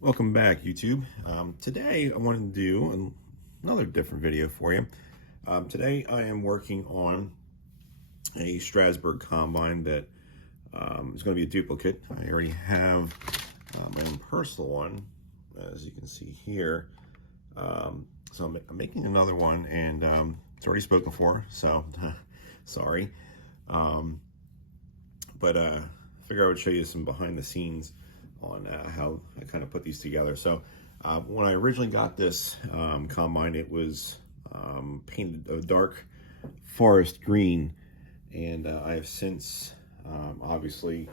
Welcome back, YouTube. Today I wanted to do another different video for you. Today I am working on a Strasburg combine that is going to be a duplicate. I already have my own personal one, as you can see here. So I'm making another one, and it's already spoken for, so sorry. But I figure I would show you some behind the scenes on how I kind of put these together. So when I originally got this combine, it was painted a dark forest green, and I have since obviously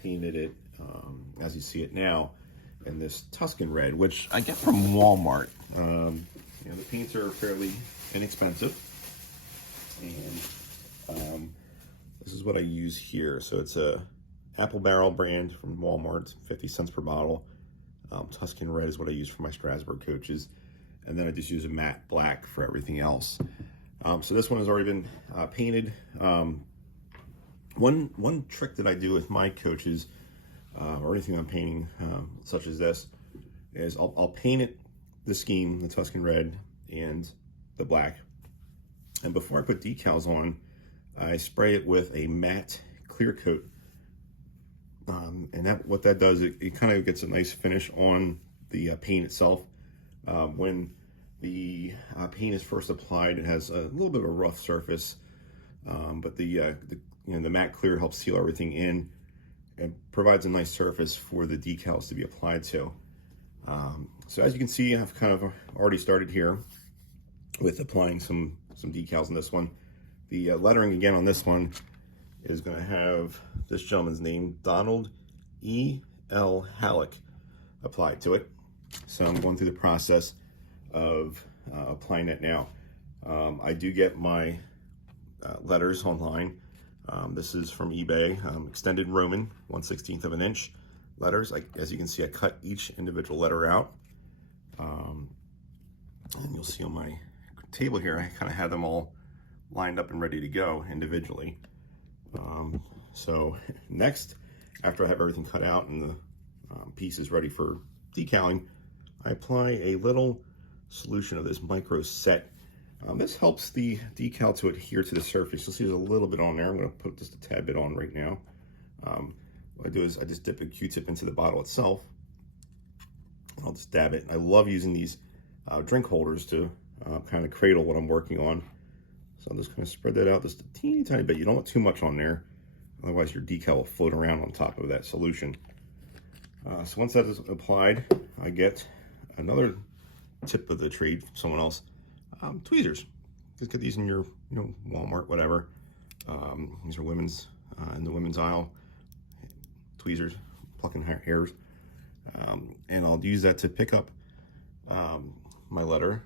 painted it as you see it now in this Tuscan red, which I get from Walmart. The paints are fairly inexpensive, and this is what I use here. So it's a Apple Barrel brand from Walmart. It's 50 cents per bottle. Tuscan red is what I use for my Strasburg coaches, and then I just use a matte black for everything else. So this one has already been painted. One trick that I do with my coaches, or anything I'm painting, such as this, is I'll paint it the scheme, the Tuscan red and the black, and before I put decals on, I spray it with a matte clear coat. And what that does, it kind of gets a nice finish on the paint itself. When the paint is first applied, it has a little bit of a rough surface, but the matte clear helps seal everything in and provides a nice surface for the decals to be applied to. So as you can see, I've kind of already started here with applying some decals on this one. The lettering again on this one is going to have this gentleman's name, Donald E. L. Halleck, applied to it. So I'm going through the process of applying it now. I do get my letters online. This is from eBay, extended Roman, 1/16 of an inch letters. As you can see, I cut each individual letter out. And you'll see on my table here, I kind of had them all lined up and ready to go individually. So next, after I have everything cut out and the pieces ready for decaling, I apply a little solution of this micro set. This helps the decal to adhere to the surface. You'll see there's a little bit on there. I'm going to put just a tad bit on right now. What I do is I just dip a Q-tip into the bottle itself. I'll just dab it. I love using these drink holders to kind of cradle what I'm working on. So I'll just kind of spread that out just a teeny tiny bit. You don't want too much on there, otherwise your decal will float around on top of that solution. So once that is applied, I get another tip of the trade from someone else. Tweezers. Just get these in your Walmart, whatever. These are women's, in the women's aisle. Tweezers, plucking hairs. And I'll use that to pick up my letter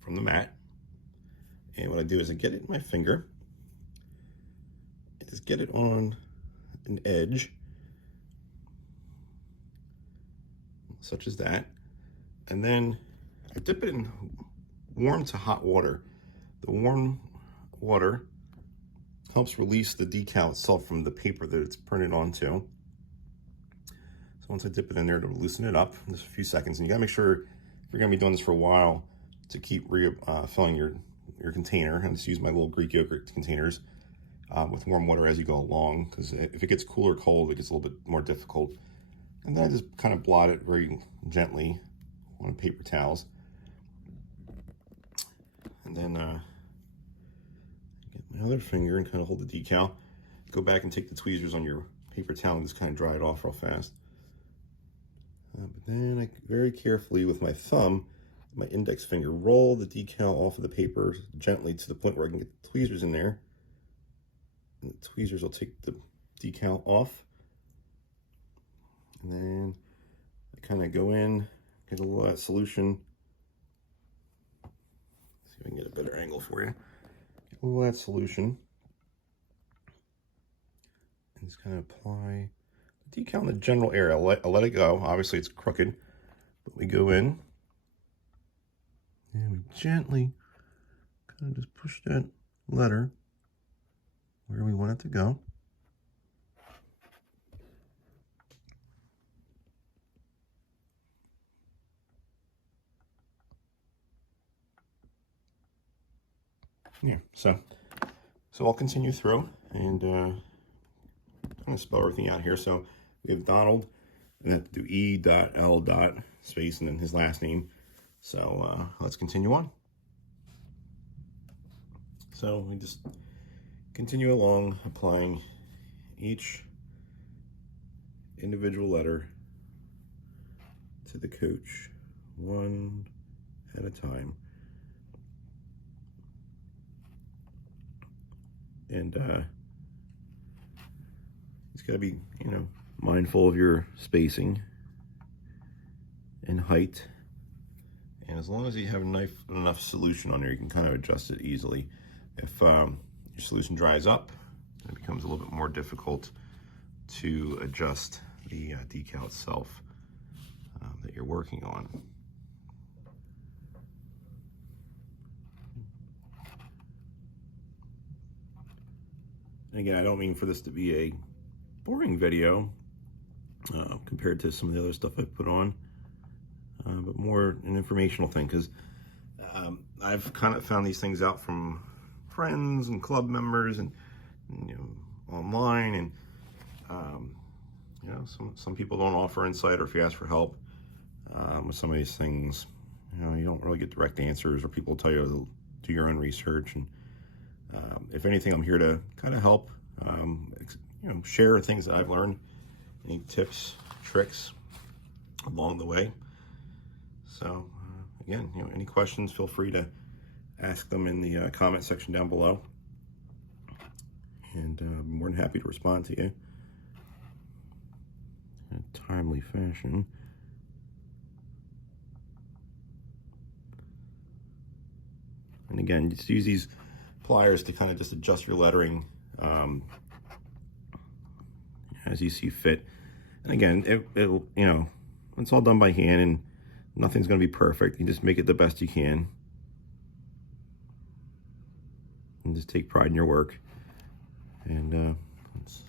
from the mat. And what I do is I get it in my finger, just get it on an edge, such as that, and then I dip it in warm to hot water. The warm water helps release the decal itself from the paper that it's printed onto. So once I dip it in there to loosen it up, just a few seconds, and you gotta make sure, if you're gonna be doing this for a while, to keep filling your container. I just use my little Greek yogurt containers with warm water as you go along, because if it gets cool or cold, it gets a little bit more difficult. And then I just kind of blot it very gently on paper towels. And then get my other finger and kind of hold the decal. Go back and take the tweezers on your paper towel and just kind of dry it off real fast. But then I very carefully with my thumb, my index finger, roll the decal off of the paper gently to the point where I can get the tweezers in there. And the tweezers will take the decal off. And then I kind of go in, get a little of that solution. See if I can get a better angle for you. Get a little of that solution. And just kind of apply the decal in the general area. I'll let it go. Obviously it's crooked, but we go in. And we gently kind of just push that letter where we want it to go. yeah, so I'll continue through, and I'm going to spell everything out here. So we have Donald, and have to do E.L. space, and then his last name. So let's continue on. So we just continue along, applying each individual letter to the coach, one at a time. And it's got to be, mindful of your spacing and height. And as long as you have enough solution on there, you can kind of adjust it easily. If your solution dries up, it becomes a little bit more difficult to adjust the decal itself that you're working on. And again, I don't mean for this to be a boring video compared to some of the other stuff I've put on, but more an informational thing, because I've kind of found these things out from friends and club members and online, and some people don't offer insight, or if you ask for help with some of these things, you don't really get direct answers, or people tell you to do your own research. And if anything, I'm here to kind of help, share things that I've learned, any tips, tricks along the way. So again, any questions, feel free to ask them in the comment section down below, and I'm more than happy to respond to you in a timely fashion. And again, just use these pliers to kind of just adjust your lettering as you see fit. And again, it'll it's all done by hand, and nothing's going to be perfect. You just make it the best you can, and just take pride in your work. And it's,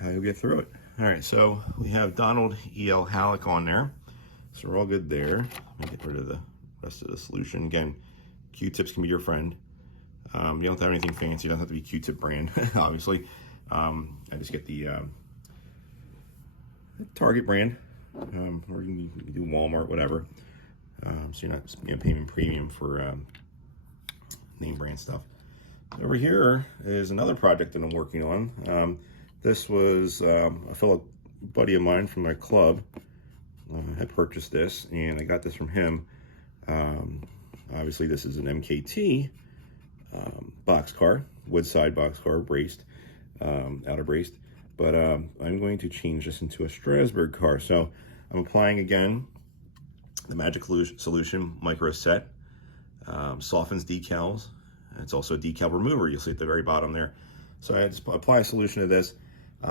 how you'll get through it. All right, so we have Donald E.L. Halleck on there, so we're all good there. Let me get rid of the rest of the solution. Again, Q-tips can be your friend. You don't have to have anything fancy. You don't have to be Q-tip brand, obviously. I just get the Target brand, or you can do Walmart, whatever. So you're not paying premium for name brand stuff. Over here is another project that I'm working on. This was a fellow buddy of mine from my club. I purchased this, and I got this from him. Obviously, this is an MKT boxcar, woodside boxcar, braced, outer braced. But I'm going to change this into a Strasburg car. So I'm applying again the Magic Solution Micro Set. Softens decals. It's also a decal remover. You'll see at the very bottom there. So I just apply a solution to this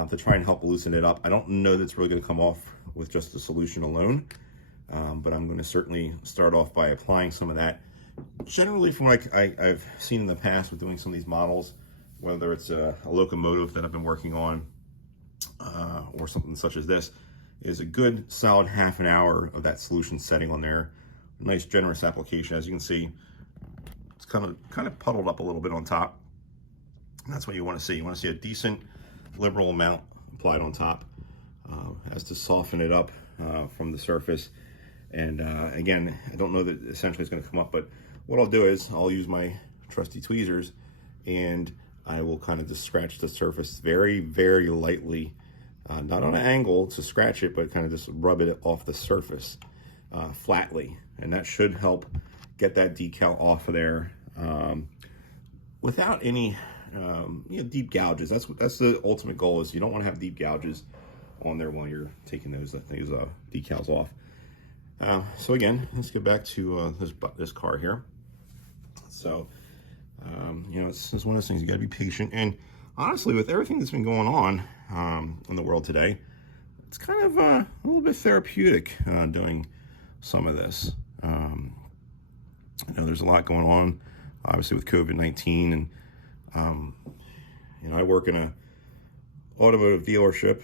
to try and help loosen it up. I don't know that it's really going to come off with just the solution alone, but I'm going to certainly start off by applying some of that. Generally, from what I've seen in the past with doing some of these models, whether it's a locomotive that I've been working on, or something such as this, is a good solid half an hour of that solution setting on there. Nice generous application. As you can see, it's kind of puddled up a little bit on top. And that's what you want to see. You want to see a decent liberal amount applied on top, as to soften it up from the surface. And again, I don't know that essentially it's going to come up, but what I'll do is I'll use my trusty tweezers, and I will kind of just scratch the surface very, very lightly, not on an angle to scratch it, but kind of just rub it off the surface flatly. And that should help get that decal off of there without any deep gouges. That's the ultimate goal, is you don't want to have deep gouges on there while you're taking those decals off. So again, let's get back to this car here. So it's one of those things, you got to be patient. And honestly, with everything that's been going on in the world today, it's kind of a little bit therapeutic doing some of this. I know there's a lot going on, obviously, with COVID-19, and I work in a automotive dealership,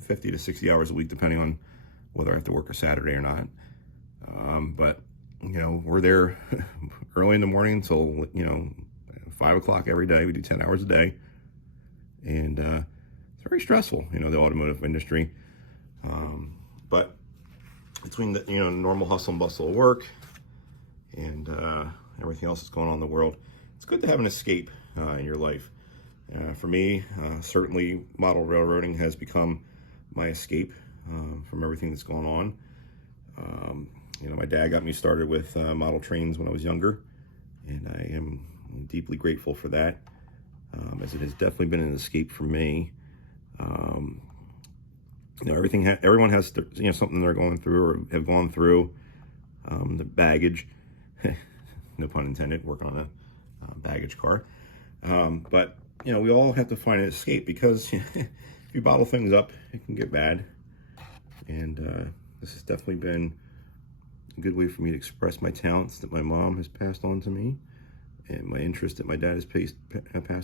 50 to 60 hours a week, depending on whether I have to work a Saturday or not. But we're there early in the morning until, 5 o'clock every day. We do 10 hours a day. And it's very stressful, the automotive industry. But between the, normal hustle and bustle of work and everything else that's going on in the world, it's good to have an escape in your life. For me, certainly model railroading has become my escape from everything that's going on. My dad got me started with model trains when I was younger, and I am deeply grateful for that, as it has definitely been an escape for me. Everyone has something they're going through or have gone through. The baggage, no pun intended, working on a baggage car. But we all have to find an escape, because if you bottle things up, it can get bad. And this has definitely been a good way for me to express my talents that my mom has passed on to me, and my interest that my dad has passed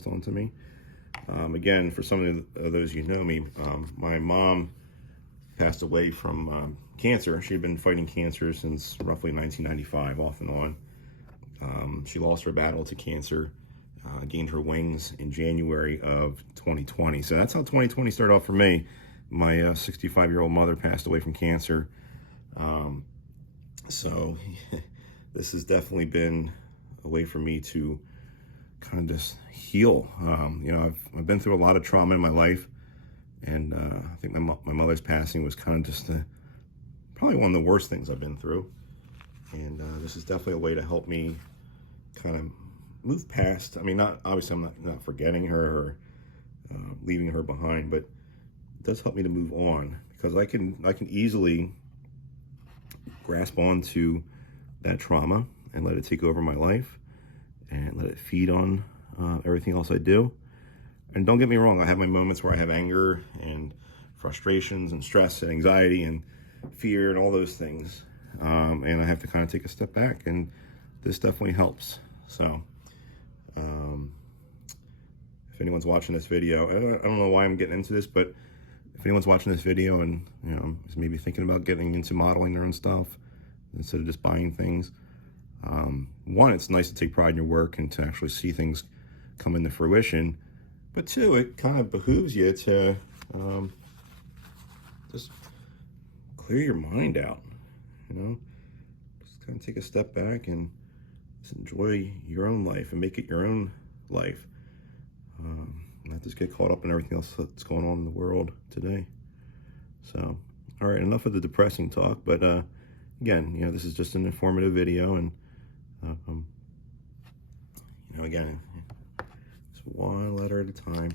on to me. Again, for some of those know me, my mom passed away from cancer. She had been fighting cancer since roughly 1995, off and on. She lost her battle to cancer, gained her wings in January of 2020. So that's how 2020 started off for me. My 65-year-old mother passed away from cancer. So this has definitely been a way for me to kind of just heal. I've been through a lot of trauma in my life, and I think my mother's passing was kind of just probably one of the worst things I've been through. And this is definitely a way to help me kind of move past. I mean, obviously I'm not forgetting her or leaving her behind, but it does help me to move on, because I can easily grasp onto that trauma and let it take over my life and let it feed on everything else I do. And don't get me wrong, I have my moments where I have anger and frustrations and stress and anxiety and fear and all those things. And I have to kind of take a step back, and this definitely helps. So if anyone's watching this video, I don't know why I'm getting into this, but if anyone's watching this video and is maybe thinking about getting into modeling their own stuff instead of just buying things, one, it's nice to take pride in your work and to actually see things come into fruition. But two, it kind of behooves you to just clear your mind out, just kind of take a step back and just enjoy your own life and make it your own life. Not just get caught up in everything else that's going on in the world today. So, all right, enough of the depressing talk. But again, this is just an informative video, and again, it's one letter at a time.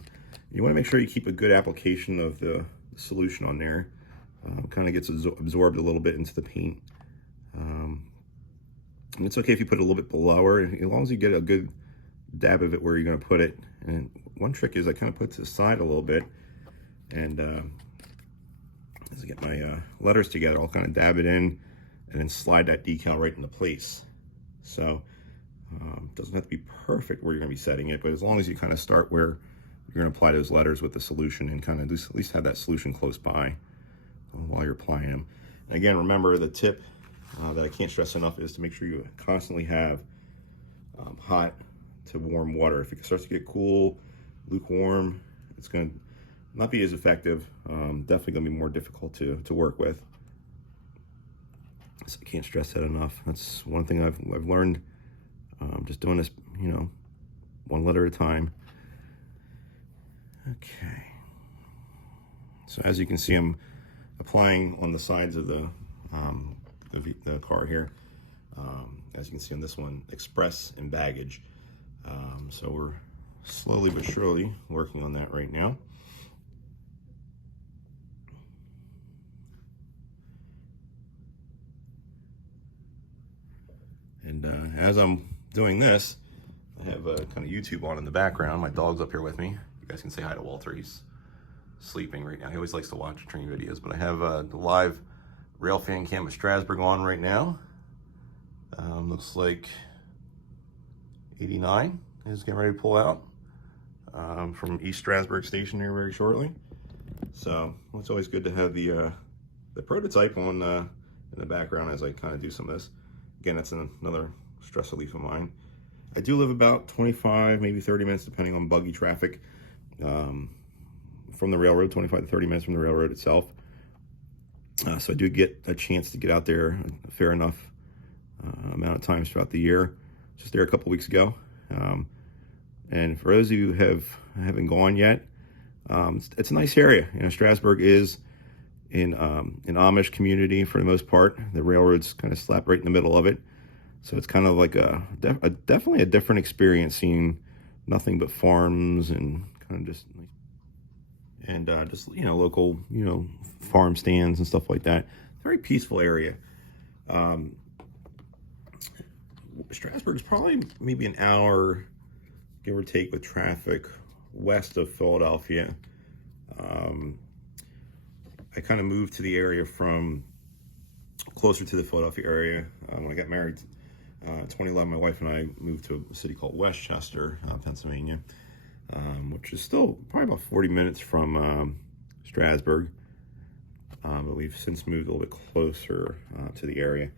You want to make sure you keep a good application of the solution on there. Kind of gets absorbed a little bit into the paint. And it's okay if you put it a little bit below her, as long as you get a good dab of it where you're going to put it. And one trick is I kind of put it to the side a little bit, and as I get my letters together, I'll kind of dab it in and then slide that decal right into place. So it doesn't have to be perfect where you're going to be setting it, but as long as you kind of start where you're going to apply those letters with the solution, and kind of at least have that solution close by while you're applying them. And again, remember, the tip that I can't stress enough is to make sure you constantly have hot to warm water. If it starts to get cool, lukewarm, it's going to not be as effective. Definitely going to be more difficult to work with. So I can't stress that enough. That's one thing I've learned, just doing this, one letter at a time. Okay. So as you can see, I'm applying on the sides of the car here. As you can see on this one, express and baggage. So we're slowly but surely working on that right now. And as I'm doing this, I have kind of YouTube on in the background. My dog's up here with me. You guys can say hi to Walter. He's sleeping right now. He always likes to watch train videos, but I have the live rail fan cam at Strasburg on right now. Looks like 89 is getting ready to pull out from East Strasburg station here very shortly. So it's always good to have the prototype on in the background as I kind of do some of this. again, that's another stress relief of mine. I do live about 25, maybe 30 minutes, depending on buggy traffic, from the railroad, 25 to 30 minutes from the railroad itself. So I do get a chance to get out there a fair enough amount of times throughout the year. Just there a couple weeks ago. And for those of you who haven't gone yet, it's a nice area. Strasburg is in an Amish community for the most part. The railroad's kind of slapped right in the middle of it. So it's kind of like definitely a different experience, seeing nothing but farms and kind of just local farm stands and stuff like that. Very peaceful area. Strasburg's probably maybe an hour, give or take, with traffic west of Philadelphia. I kind of moved to the area from closer to the Philadelphia area when I got married. 2011, my wife and I moved to a city called Westchester, Pennsylvania, which is still probably about 40 minutes from Strasburg, but we've since moved a little bit closer to the area.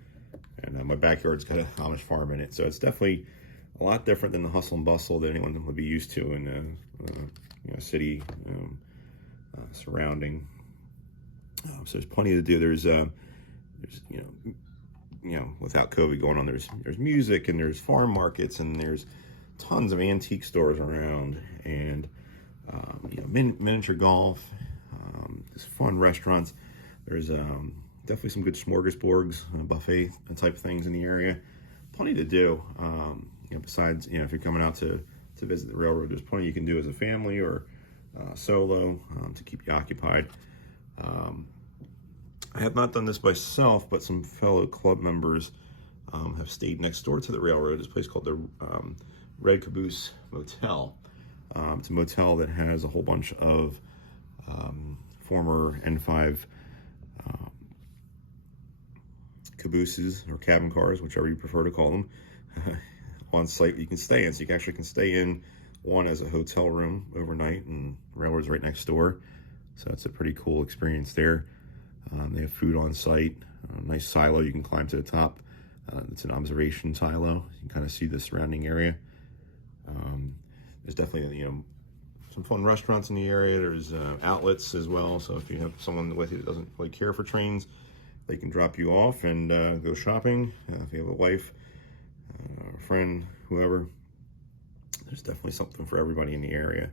And my backyard's got an Amish farm in it, so it's definitely a lot different than the hustle and bustle that anyone would be used to in a city surrounding. So there's plenty to do. There's without COVID going on, there's music and there's farm markets and there's tons of antique stores around, and miniature golf. There's fun restaurants. There's definitely some good smorgasbords, buffet type things in the area. Plenty to do. Besides, if you're coming out to visit the railroad, there's plenty you can do as a family or solo to keep you occupied. I have not done this myself, but some fellow club members have stayed next door to the railroad. This place called the Red Caboose Motel. It's a motel that has a whole bunch of former N5 cabooses or cabin cars, whichever you prefer to call them, on site you can stay in. So you actually can stay in one as a hotel room overnight, and railroad's right next door. So it's a pretty cool experience there. They have food on site, a nice silo you can climb to the top. It's an observation silo. You can kind of see the surrounding area. There's definitely, some fun restaurants in the area. There's outlets as well. So if you have someone with you that doesn't really care for trains, they can drop you off and go shopping. If you have a wife, a friend, whoever, there's definitely something for everybody in the area.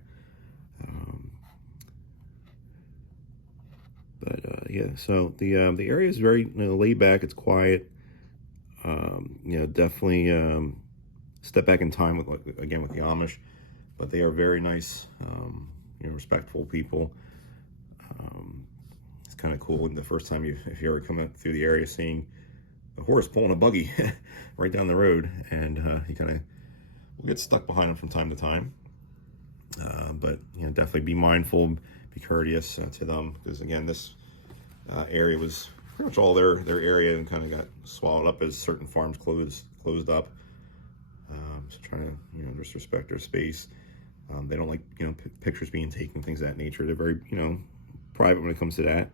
So the area is very laid back. It's quiet. Definitely step back in time with the Amish, but they are very nice, respectful people. It's kind of cool. And the first time if you ever come up through the area, seeing a horse pulling a buggy right down the road, and you kind of will get stuck behind them from time to time. But definitely be mindful, be courteous to them, because again, this area was pretty much all their area, and kind of got swallowed up as certain farms closed up. So trying to just respect their space. They don't like pictures being taken, things of that nature. They're very private when it comes to that.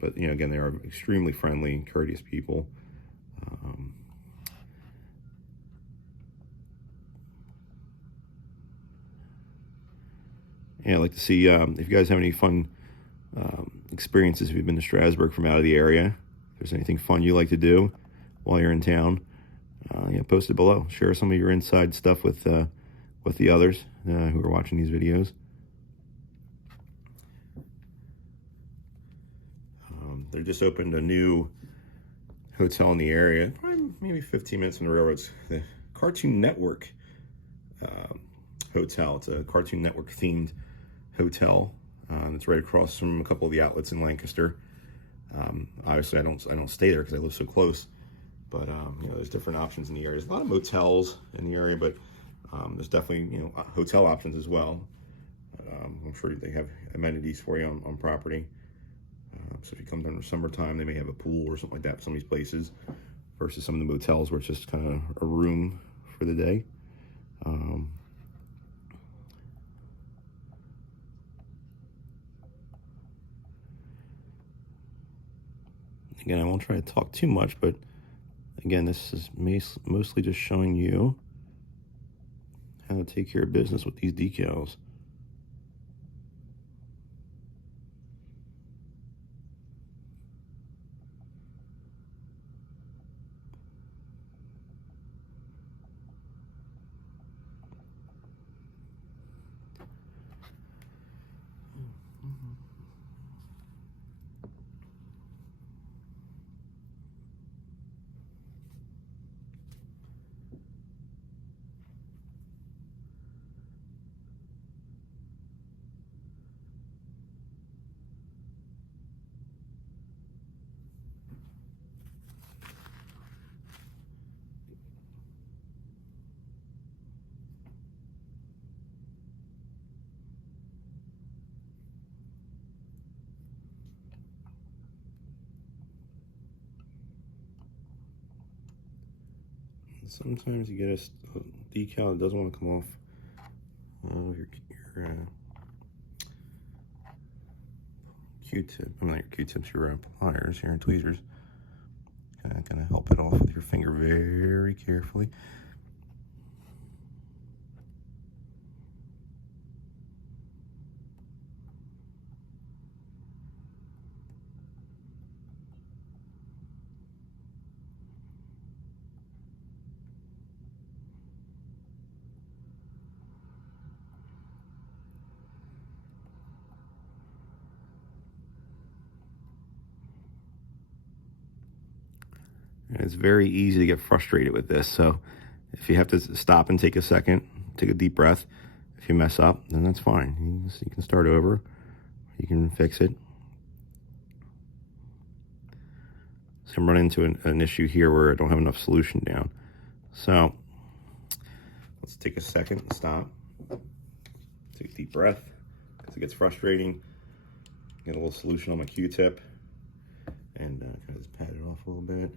But again, they are extremely friendly, courteous people. I'd like to see if you guys have any fun experiences if you've been to Strasburg from out of the area. If there's anything fun you like to do while you're in town, post it below. Share some of your inside stuff with the others who are watching these videos. They just opened a new hotel in the area, probably maybe 15 minutes from the railroads. The Cartoon Network hotel. It's a Cartoon Network themed hotel. It's right across from a couple of the outlets in Lancaster. Obviously, I don't stay there because I live so close. But there's different options in the area. There's a lot of motels in the area, but there's definitely hotel options as well. I'm sure they have amenities for you on property. So if you come during the summertime, they may have a pool or something like that for some of these places, versus some of the motels where it's just kind of a room for the day. Again, I won't try to talk too much, but Again, this is mostly just showing you how to take care of business with these decals. Sometimes you get a decal that doesn't want to come off your Q-tip. I mean, not your Q-tips, your pliers here and tweezers. Kind of help it off with your finger very carefully. And it's very easy to get frustrated with this. So if you have to stop and take a second, take a deep breath. If you mess up, then that's fine. You can start over. You can fix it. So I'm running into an issue here where I don't have enough solution down. So let's take a second and stop. Take a deep breath because it gets frustrating. Get a little solution on my Q-tip and kind of just pat it off a little bit.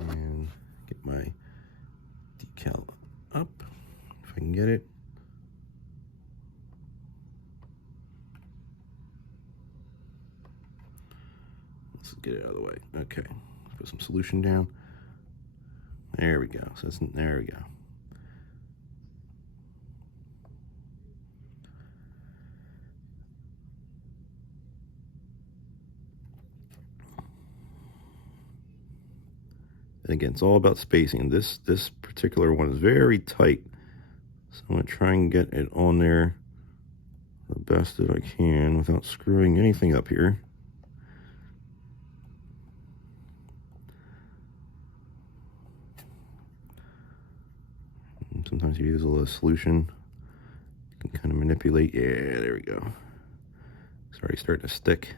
And get my decal up if I can get it. Let's get it out of the way. Okay, put some solution down. There we go. So there we go. And again, it's all about spacing. This particular one is very tight. So I'm going to try and get it on there the best that I can without screwing anything up here. And sometimes you use a little solution. You can kind of manipulate. Yeah, there we go. It's already starting to stick.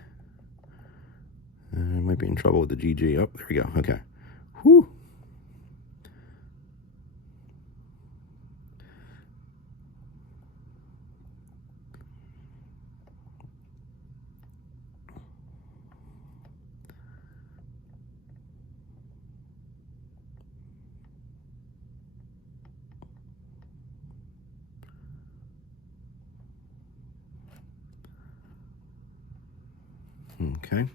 I might be in trouble with the GG. Oh, there we go. Okay. Whew. Okay.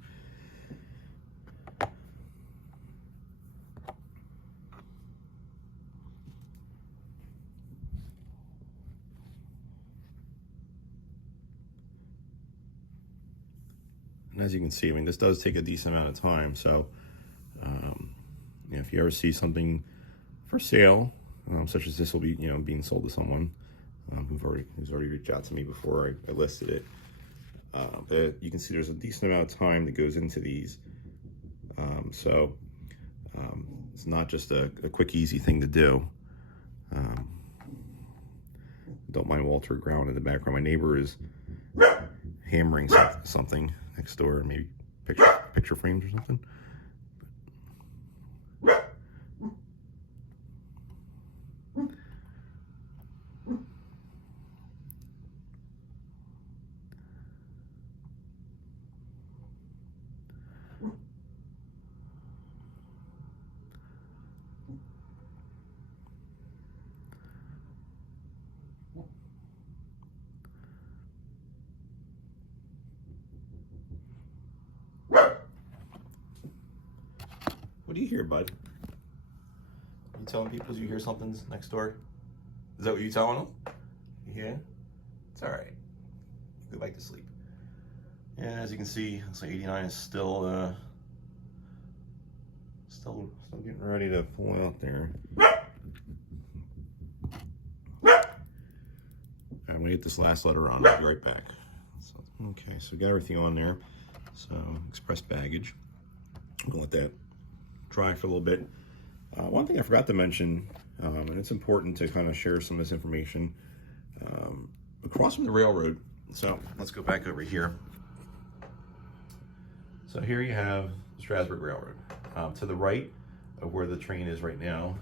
And as you can see, I mean, this does take a decent amount of time. So, you know, if you ever see something for sale, such as this will be, being sold to someone who's already reached out to me before I listed it. But you can see there's a decent amount of time that goes into these. So it's not just a quick, easy thing to do. Don't mind Walter growling in the background. My neighbor is hammering something next door, maybe picture frames or something. What do you hear, bud? You telling people you hear something's next door? Is that what you telling them? Yeah? It's all right. Go back to sleep. And as you can see, so 89 is still getting ready to pull out there. I'm gonna get this last letter on. I'll be right back. So, okay, so got everything on there. So express baggage. I'm gonna let that dry for a little bit. One thing I forgot to mention, and it's important to kind of share some of this information, across from the railroad. So let's go back over here. So here you have the Strasburg Railroad. To the right of where the train is right now,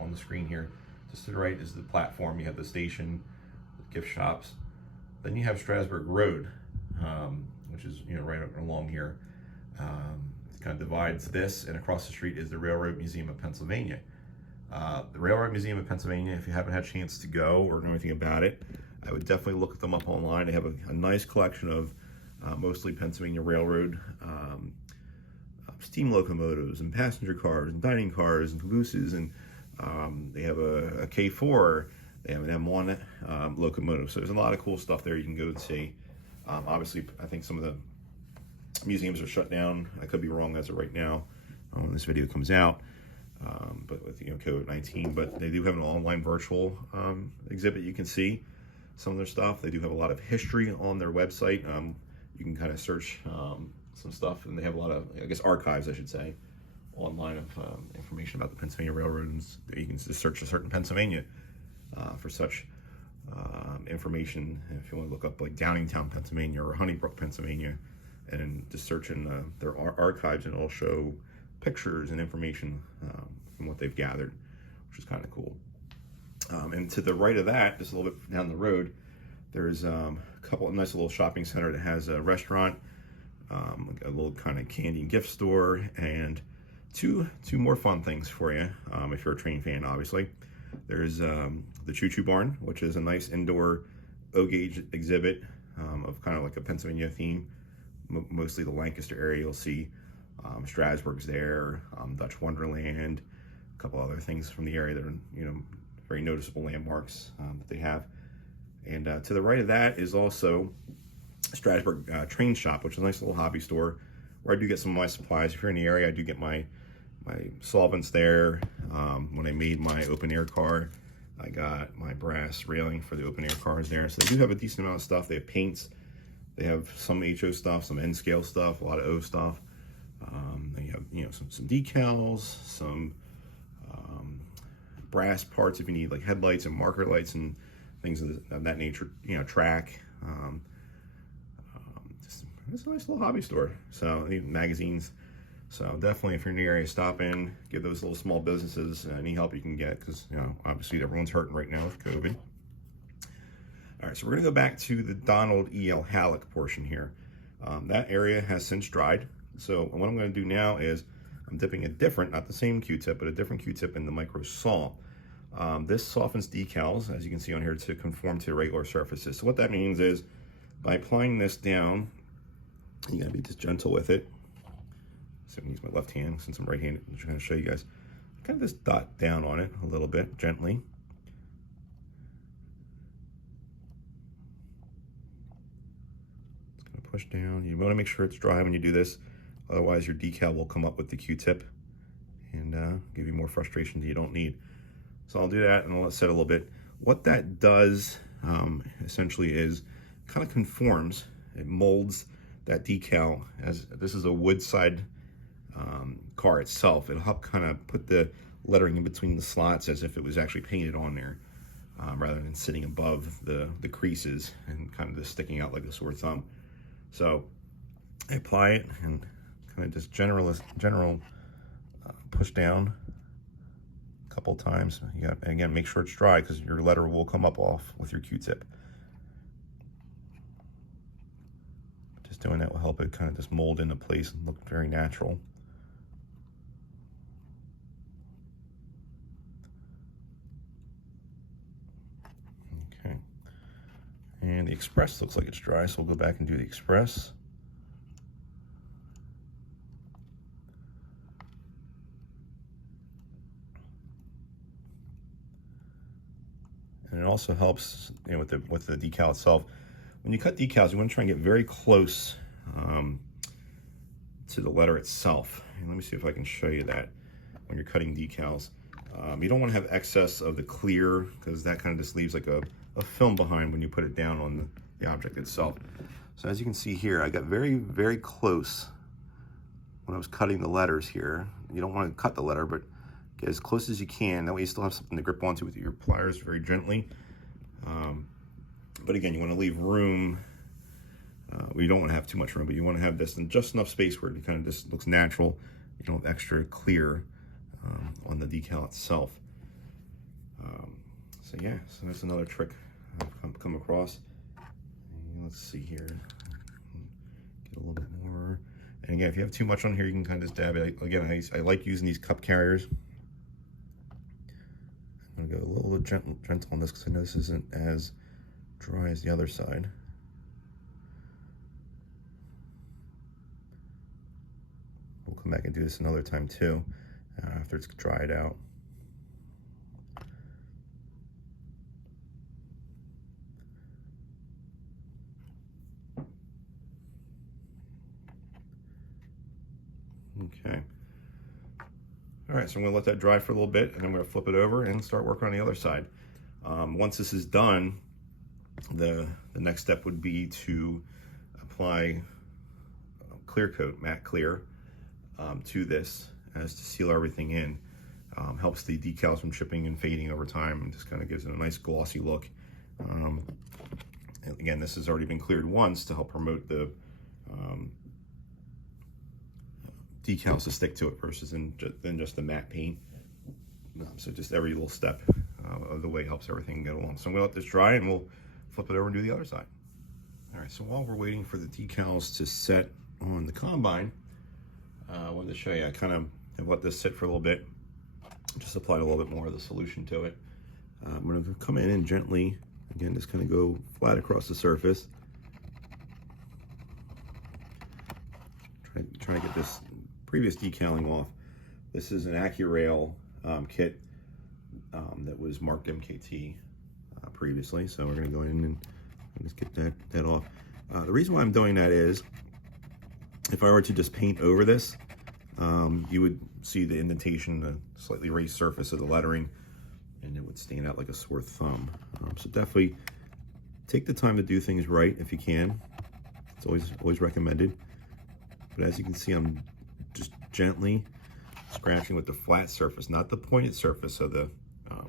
on the screen here, just to the right is the platform. You have the station, the gift shops. Then you have Strasburg Road, which is right along here. It kind of divides this, and across the street is the Railroad Museum of Pennsylvania. The Railroad Museum of Pennsylvania, if you haven't had a chance to go or know anything about it, I would definitely look them up online. They have a nice collection of mostly Pennsylvania Railroad steam locomotives and passenger cars and dining cars and cabooses, and they have a K4, they have an M1 locomotive. So there's a lot of cool stuff there you can go and see. Obviously, I think some of the museums are shut down. I could be wrong as of right now when this video comes out, but with COVID-19. But they do have an online virtual exhibit. You can see some of their stuff. They do have a lot of history on their website. You can kind of search some stuff, and they have a lot of, I guess, archives, I should say, online of information about the Pennsylvania Railroad. And you can just search a certain Pennsylvania for such information. If you want to look up like Downingtown, Pennsylvania, or Honeybrook, Pennsylvania, and just search in their archives, and it'll show pictures and information from what they've gathered, which is kind of cool. And to the right of that, just a little bit down the road, there's a nice little shopping center that has a restaurant, like a little kind of candy and gift store, and two more fun things for you if you're a train fan, obviously. There's the Choo Choo Barn, which is a nice indoor O-gauge exhibit of kind of like a Pennsylvania theme. Mostly the Lancaster area, you'll see Strasburg's there, Dutch Wonderland, a couple other things from the area that are very noticeable landmarks that they have. And to the right of that is also Strasburg Train Shop, which is a nice little hobby store where I do get some of my supplies. If you're in the area, I do get my solvents there. When I made my open air car, I got my brass railing for the open air cars there. So they do have a decent amount of stuff. They have paints. They have some HO stuff, some N scale stuff, a lot of O stuff. They have some decals, some brass parts if you need like headlights and marker lights and things of that nature. Track. It's a nice little hobby store. So magazines. So definitely, if you're in the area, stop in, give those little small businesses any help you can get, because obviously everyone's hurting right now with COVID. All right, so we're going to go back to the Donald E.L. Halleck portion here. That area has since dried. So what I'm going to do now is I'm dipping a different, not the same Q-tip, but a different Q-tip in the micro saw. This softens decals, as you can see on here, to conform to regular surfaces. So what that means is by applying this down, you got to be just gentle with it. So I'm going to use my left hand since I'm right-handed. I'm just going to show you guys. Kind of just dot down on it a little bit, gently. Just going to push down. You want to make sure it's dry when you do this. Otherwise, your decal will come up with the Q-tip and give you more frustration that you don't need. So I'll do that and I'll let it set a little bit. What that does essentially is kind of conforms. It molds that decal. As this is a wood side car itself, it'll help kind of put the lettering in between the slots as if it was actually painted on there, rather than sitting above the creases and kind of just sticking out like a sore thumb. So I apply it and kind of just general push down a couple times. You got, again, make sure it's dry because your letter will come up off with your Q-tip. Just doing that will help it kind of just mold into place and look very natural. Okay. And the Express looks like it's dry, so we'll go back and do the Express. also helps, you know, with the decal itself. When you cut decals, you want to try and get very close to the letter itself. And let me see if I can show you that when you're cutting decals. You don't want to have excess of the clear, because that kind of just leaves like a film behind when you put it down on the object itself. So as you can see here, I got very, very close when I was cutting the letters here. You don't want to cut the letter, but get as close as you can. That way you still have something to grip onto with your pliers very gently. But again, you want to leave room. You don't want to have too much room, but you want to have just enough space where it kind of just looks natural. You don't have extra clear on the decal itself. So yeah, so that's another trick I've come across. And let's see here. Get a little bit more. And again, if you have too much on here, you can kind of just dab it. Again, I like using these cup carriers. I'm gonna go a little gentle on this because I know this isn't as dry as the other side. We'll come back and do this another time too, after it's dried out. Okay. All right, so I'm gonna let that dry for a little bit, and I'm gonna flip it over and start working on the other side. Once this is done, the next step would be to apply clear coat, matte clear, to this as to seal everything in. Helps the decals from chipping and fading over time, and just kind of gives it a nice glossy look. And again, this has already been cleared once to help promote the decals to stick to it versus than just the matte paint. So just every little step of the way helps everything get along. So I'm gonna let this dry and we'll flip it over and do the other side. All right, so while we're waiting for the decals to set on the Combine, I wanted to show you, I kind of have let this sit for a little bit, just applied a little bit more of the solution to it. I'm gonna come in and gently, again, just kind of go flat across the surface. Try to get this previous decaling off. This is an AccuRail kit that was marked MKT previously, so we're going to go in and just get that off. The reason why I'm doing that is, if I were to just paint over this, you would see the indentation, the slightly raised surface of the lettering, and it would stand out like a sore thumb. So definitely take the time to do things right if you can. It's always recommended. But as you can see, I'm just gently scratching with the flat surface, not the pointed surface of the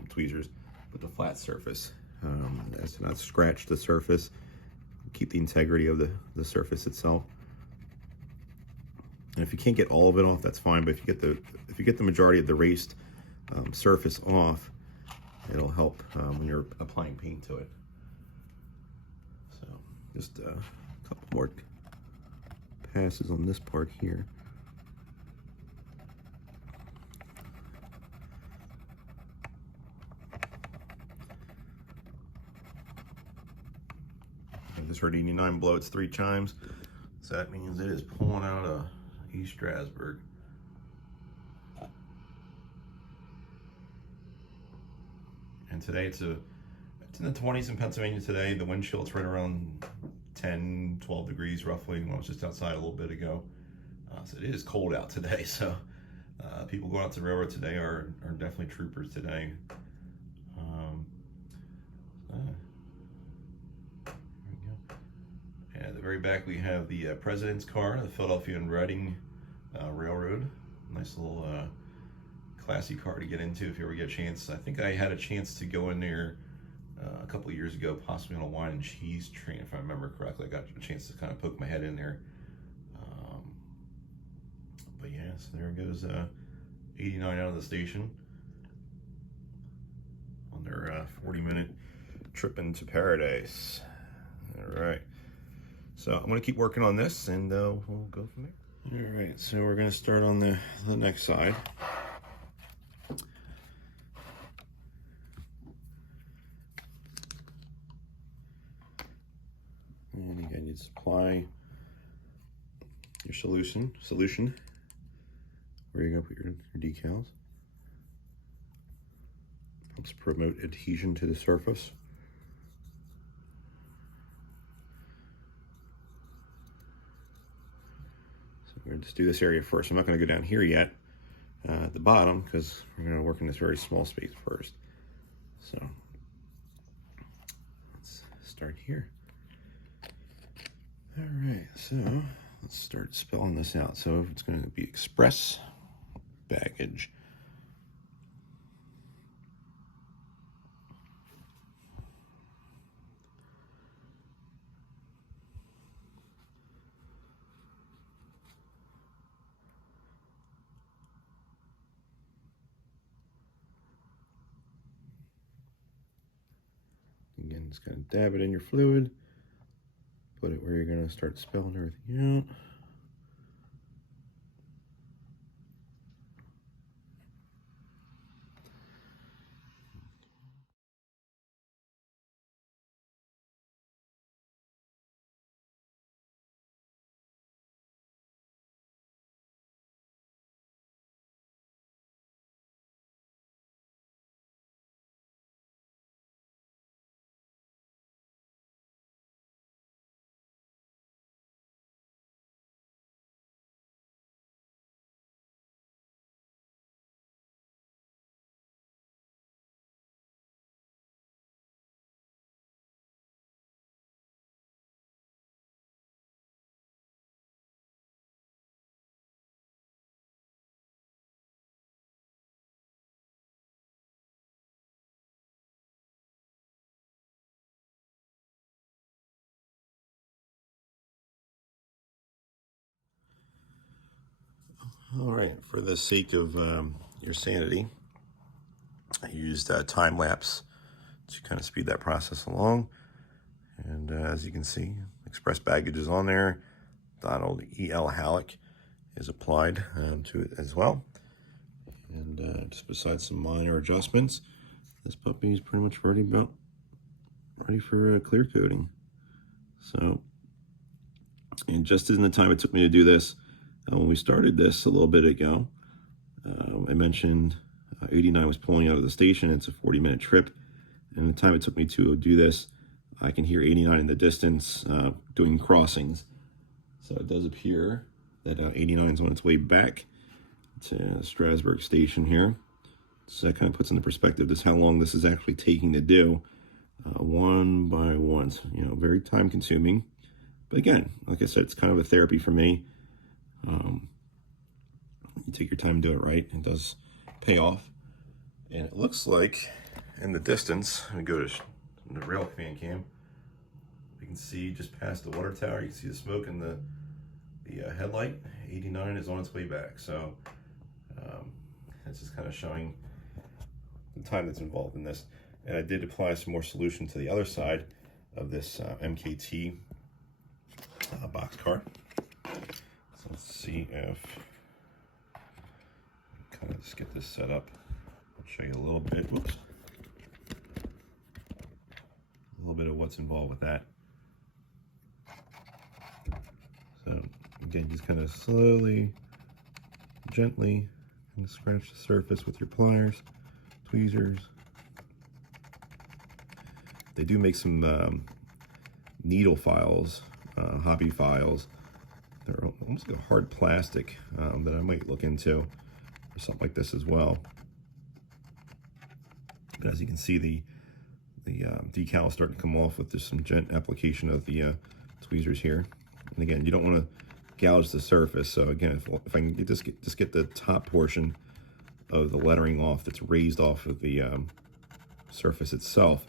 tweezers, but the flat surface, as to not scratch the surface, keep the integrity of the surface itself. And if you can't get all of it off, that's fine. But if you get the majority of the raised surface off, it'll help when you're applying paint to it. So just a couple more passes on this part here. I just heard 89 blow its 3 chimes, so that means it is pulling out of East Strasburg. And today it's in the 20s in Pennsylvania today. The wind chill's right around 10, 12 degrees roughly when I was just outside a little bit ago. So it is cold out today, so people going out to the railroad today are definitely troopers today. And at the very back we have the President's car, the Philadelphia and Reading Railroad. Nice little classy car to get into if you ever get a chance. I think I had a chance to go in there a couple of years ago, possibly on a wine and cheese train, if I remember correctly. I got a chance to kind of poke my head in there. But yeah, so there goes 89 out of the station on their 40-minute trip into paradise. All right, so I'm going to keep working on this, and we'll go from there. All right, so we're going to start on the next side. And again, you just apply your solution where you're going to put your decals. Helps promote adhesion to the surface. going to just do this area first. I'm not going to go down here yet at the bottom because we're going to work in this very small space first. So let's start here. All right, so let's start spelling this out. So it's going to be express baggage. Again, just kind of dab it in your fluid. Put it where you're going to start spelling everything out. All right, for the sake of your sanity, I used time lapse to kind of speed that process along. And as you can see, express baggage is on there. Donald E.L. Halleck is applied to it as well. And just besides some minor adjustments, this puppy is pretty much ready for clear coating. So, and just in the time it took me to do this, when we started this a little bit ago, I mentioned 89 was pulling out of the station. It's a 40-minute trip. And the time it took me to do this, I can hear 89 in the distance doing crossings. So it does appear that 89 is on its way back to Strasburg station here. So that kind of puts into perspective just how long this is actually taking to do one by one. So, you know, very time consuming. But again, like I said, it's kind of a therapy for me. You take your time to do it right. It does pay off. And it looks like in the distance, we go to the rail command cam, you can see just past the water tower, you can see the smoke in the headlight. 89 is on its way back. So it's just kind of showing the time that's involved in this. And I did apply some more solution to the other side of this MKT box car. So let's see if kind of just get this set up. I'll show you a little bit. Whoops. A little bit of what's involved with that. So again, just kind of slowly, gently, and scratch the surface with your pliers, tweezers. They do make some needle files, hobby files. They're almost like a hard plastic that I might look into or something like this as well. But as you can see, the decal is starting to come off with just some gent application of the tweezers here. And again, you don't want to gouge the surface. So again, if I can just get the top portion of the lettering off that's raised off of the surface itself.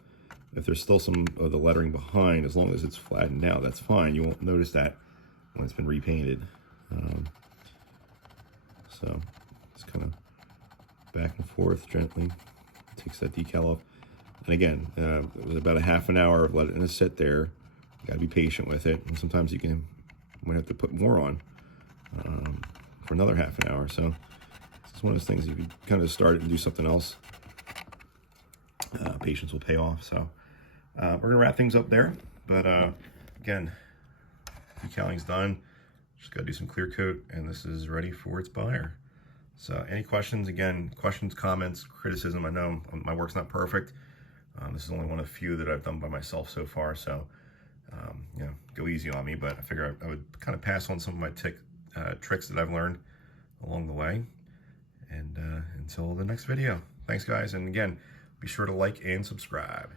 If there's still some of the lettering behind, as long as it's flattened out, that's fine. You won't notice that when it's been repainted. So just kind of back and forth gently, takes that decal off. And again, it was about a half an hour of letting it sit there. You gotta be patient with it, and sometimes you might have to put more on for another half an hour. So it's one of those things, if you kind of start it and do something else, patience will pay off. So we're gonna wrap things up there, but again, decaling's done. Just gotta do some clear coat, and this is ready for its buyer. So any questions, again, questions, comments, criticism, I know my work's not perfect. This is only one of a few that I've done by myself so far, so you know, go easy on me, but I figure I would kind of pass on some of my tricks that I've learned along the way. And until the next video, thanks guys. And again, be sure to like and subscribe.